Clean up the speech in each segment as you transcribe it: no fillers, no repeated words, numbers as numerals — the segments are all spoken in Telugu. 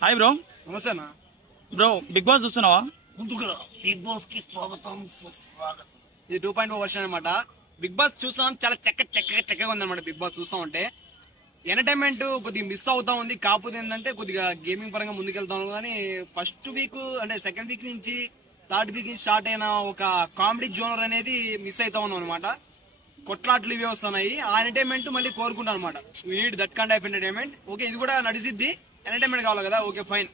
Hi bro. నమస్తే అన్న. బ్రో బిగ్ బాస్ చూస్తున్నావా? ముందుగా బిగ్ బాస్ కి స్వాగతం సుస్వాగతం. ఇది 2.0 వర్షన్ అనమాట. బిగ్ బాస్ చూస్తాం, చాలా చక్కగా ఉందన్నమాట. బిగ్ బాస్ చూస్తాం అంటే ఎంటర్టైన్మెంట్ కొద్దిగా మిస్ అవుతా ఉంది. కాకపోతే ఏంటంటే కొద్దిగా గేమింగ్ పరంగా ముందుకెళ్తాం. కానీ ఫస్ట్ వీక్ అంటే సెకండ్ వీక్ నుంచి థర్డ్ వీక్ నుంచి స్టార్ట్ అయిన ఒక కామెడీ జోనర్ అనేది మిస్ అవుతా ఉన్నాం అనమాట. కొట్లాట్లు ఇవే వస్తున్నాయి. ఆ ఎంటర్టైన్మెంట్ మళ్ళీ కోరుకుంటాం అనమాట. We need that kind of entertainment. Okay, ఇది కూడా నడిసిద్ది, ఎంటర్టైన్మెంట్ కావాలి కదా. Okay fine.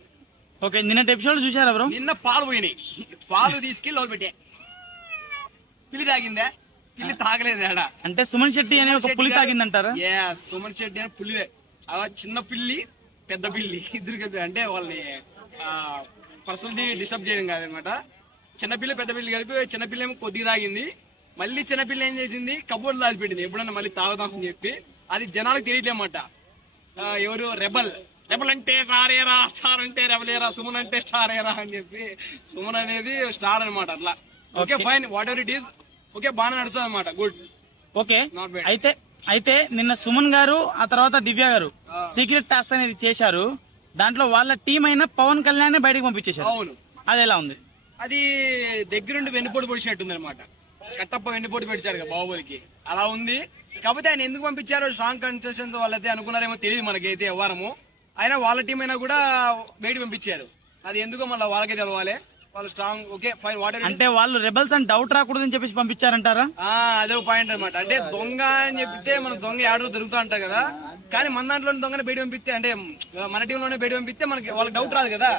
ఓకే, నిన్న ఎపిసోడ్ చూసారా బ్రో? నిన్న పాలు పోయినాయి. పాలు తీసుకెళ్ళి లోపల పెట్టా. పిల్లి తాగిందా? పిల్లి తాగలేదు. ఆడ అంటే సుమన్ శెట్టి అనే ఒక పులి తాగిందంటారా? సుమన్ శెట్టి అనే పులిదే. చిన్న పిల్లి పెద్ద పిల్లి ఇద్దరు కలిపి, అంటే వాళ్ళని పర్సనల్టీ డిస్టర్బ్ చేయడం కాదనమాట. చిన్నపిల్ల పెద్ద పిల్లి కలిపి చిన్నపిల్ల ఏమో కొద్దిగా తాగింది. మళ్ళీ చిన్నపిల్ల ఏం చేసింది, కబోర్డు దాచిపెట్టింది ఎప్పుడన్నా మళ్ళీ తాగుదామని చెప్పి. అది జనాలకు తెలియట్లేమాట. ఎవరు రెబల్ అంటే స్టారేరా, స్టార్ అంటే రెబలేరా, సుమన్ అంటే స్టారేరా అని చెప్పి సుమన్ అనేది స్టార్ అనమాట. అట్లా okay fine, what ever it is. Okay, బాగా నడుస్తుంది అనమాట. గుడ్. ఓకే, అయితే నిన్న సుమన్ గారు ఆ తర్వాత దివ్య గారు సీక్రెట్ టాస్క్ అనేది చేశారు. దాంట్లో వాళ్ళ టీం అయిన పవన్ కళ్యాణ్ బయటకు పంపించేశారు. అవును, అది ఎలా ఉంది? అది దగ్గరుండి వెన్నుపోటు పొడిచినట్టుంది అనమాట. కట్టప్ప వెన్నుపోటు పొడిచారు కదా బాహుబలికి, అలా ఉంది. కాకపోతే ఆయన ఎందుకు పంపించారో స్ట్రాంగ్ కంటెస్టెంట్స్ వాళ్ళైతే అనుకున్నారేమో తెలియదు మనకైతే ఎవరము. అయినా వాళ్ళ టీం అయినా కూడా బయట పంపించారు. అది ఎందుకో మళ్ళీ వాళ్ళకే తెలవాలి. వాళ్ళు స్ట్రాంగ్. ఓకే ఫైన్, వాటర్ అంటే వాళ్ళు రెబల్స్ అని డౌట్ రాకూడదని చెప్పేసి పంపించారంటారా? అదే పాయింట్ అనమాట. అంటే దొంగ అని చెప్తే మన దొంగ ఆర్డర్ దొరుకుతా అంటారు కదా. కానీ మన దాంట్లో దొంగని బయట పంపిస్తే, అంటే మన టీంలోనే బయట పంపిస్తే మనకి వాళ్ళకి డౌట్ రాదు కదా.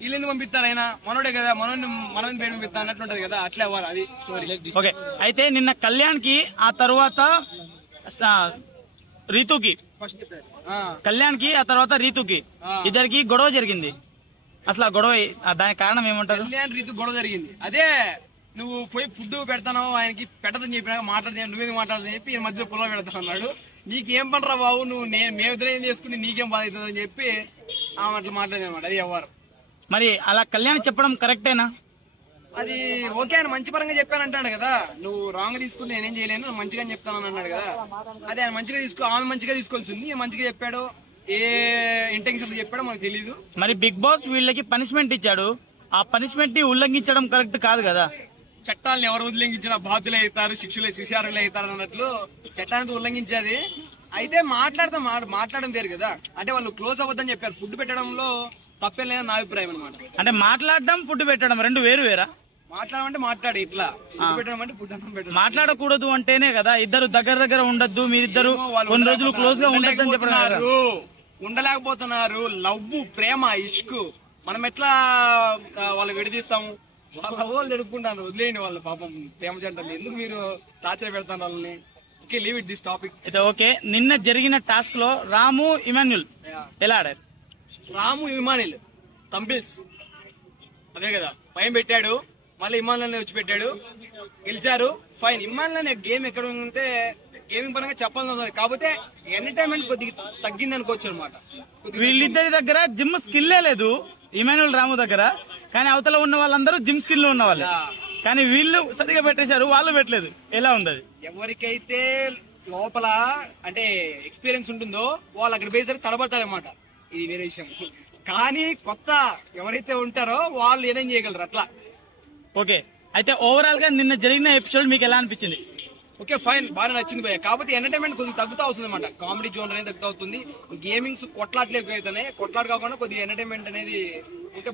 వీళ్ళు ఎందుకు పంపిస్తారు? అయినా మనోడే కదా, మనం బయట పంపిస్తా అన్నట్టుంటది కదా. అట్లా అవ్వాలి, అది స్టోరీ. ఓకే, అయితే నిన్న కళ్యాణ్ కి ఆ తర్వాత రీతుకి, కళ్యాణ్ కి ఆ తర్వాత రీతుకి ఇద్దరికి గొడవ జరిగింది. అసలు ఆ గొడవ దానికి కారణం ఏమంటారు? కళ్యాణ్ రీతు గొడవ జరిగింది. అదే నువ్వు పోయి ఫుడ్ పెడతాను ఆయనకి పెట్టదని చెప్పినా మాట్లాడదు, నువ్వేది మాట్లాడదని చెప్పి ఈ మధ్యలో పొలం పెడతా అన్నాడు. నీకేం పనరా బాబు, నువ్వు మేమిద్దరం ఏం చేసుకుని నీకేం బాధ అవుతుందని చెప్పి ఆమె అట్లా మాట్లాడేది అనమాట. అది ఎవరు మరి అలా కళ్యాణ్ చెప్పడం కరెక్టేనా? అది ఓకే, ఆయన మంచి పరంగా చెప్పానంటాడు కదా. నువ్వు రాంగ్ తీసుకుని నేనేం చేయలేను, మంచిగా చెప్తాను అన్నాడు కదా. అదే ఆయన మంచిగా ఆమె మంచిగా తీసుకోవాల్సింది. మంచిగా చెప్పాడు, ఏ ఇంటెన్షన్ చెప్పాడో మనకు తెలీదు. మరి బిగ్ బాస్ వీళ్ళకి పనిష్మెంట్ ఇచ్చాడు, ఆ పనిష్మెంట్ ని ఉల్లంఘించడం కరెక్ట్ కాదు కదా. చట్టాలను ఎవరు ఉల్లంఘించినా బాధ్యులు అవుతారు, శిక్షార్హులు అవుతారు అన్నట్లు చట్టాన్ని ఉల్లంఘించేది. అయితే మాట్లాడడం వేరు కదా. అంటే వాళ్ళు క్లోజ్ అవ్వద్దని చెప్పారు. ఫుడ్ పెట్టడంలో తప్పేం లేదని నా అభిప్రాయం అనమాట. అంటే మాట్లాడడం ఫుడ్ పెట్టడం రెండు వేరు వేరా? మాట్లాడమంటే మాట్లాడి, ఇట్లా ఫుడ్ పెట్టడం అంటే ఫుడ్ పెట్టడం. మాట్లాడకూడదు అంటేనే కదా ఇద్దరు దగ్గర ఉండద్దు, మీరిద్దరు కొన్ని రోజులు క్లోజ్ గా ఉండద్దు చెప్పారు. ఉండలేకపోతున్నారు. లవ్, ప్రేమ, ఇష్క్ మనం ఎట్లా వాళ్ళు విడదీస్తాము? వాళ్ళ వాళ్ళు జరుపుకుంటారు. వదిలేయండి వాళ్ళు పాపం ప్రేమ జంటలు. ఎందుకు మీరు టార్చర్ పెడతారు వాళ్ళని? Okay, leave it this topic. అయితే ఓకే, నిన్న జరిగిన టాస్క్ లో రాము ఇమాన్యుల్ ఎలా ఆడారు? రాము ఇమానుయల్ తంబిల్స్ అదే కదా, భయం పెట్టాడు. మళ్ళీ ఇమానుయల్ వచ్చి పెట్టాడు, గెలిచారు. ఫైన్. ఇమానుయల్ గేమ్ ఎక్కడ ఉంటే గేమింగ్ పరంగా చెప్పాలి. కాకపోతే ఎంటర్టైన్మెంట్ కొద్దిగా తగ్గింది అనుకోవచ్చు అనమాట. వీళ్ళిద్దరి దగ్గర జిమ్ స్కిల్లే లేదు, ఇమాన్యుల్ రాము దగ్గర. కానీ అవతల ఉన్న వాళ్ళందరూ జిమ్ స్కిల్ ఉన్న వాళ్ళు. కానీ వీళ్ళు సరిగా పెట్టేశారు, వాళ్ళు పెట్టలేదు. ఎలా ఉండదు? ఎవరికైతే లోపల అంటే ఎక్స్పీరియన్స్ ఉంటుందో వాళ్ళు అక్కడ పోయేసరికి తడబడతారనమాట. ఇది వేరే విషయం. కానీ కొత్త ఎవరైతే ఉంటారో వాళ్ళు ఏదైనా చేయగలరు అట్లా. ఓకే, అయితే ఓవరాల్ గా నిన్న జరిగిన ఎపిసోడ్ మీకు ఎలా అనిపించింది? ఓకే ఫైన్, బాగా నచ్చింది భయ్య. కాకపోతే ఎంటర్టైన్మెంట్ కొద్దిగా తగ్గుతా వస్తుంది అనమాట. కామెడీ జోన్ అనేది తగ్గుతా అవుతుంది. గేమింగ్స్ కొట్లాట్లు ఎక్కువ అవుతున్నాయి. కొట్లాట్ కాకుండా కొద్దిగా ఎంటర్టైన్మెంట్ అనేది ఉంటే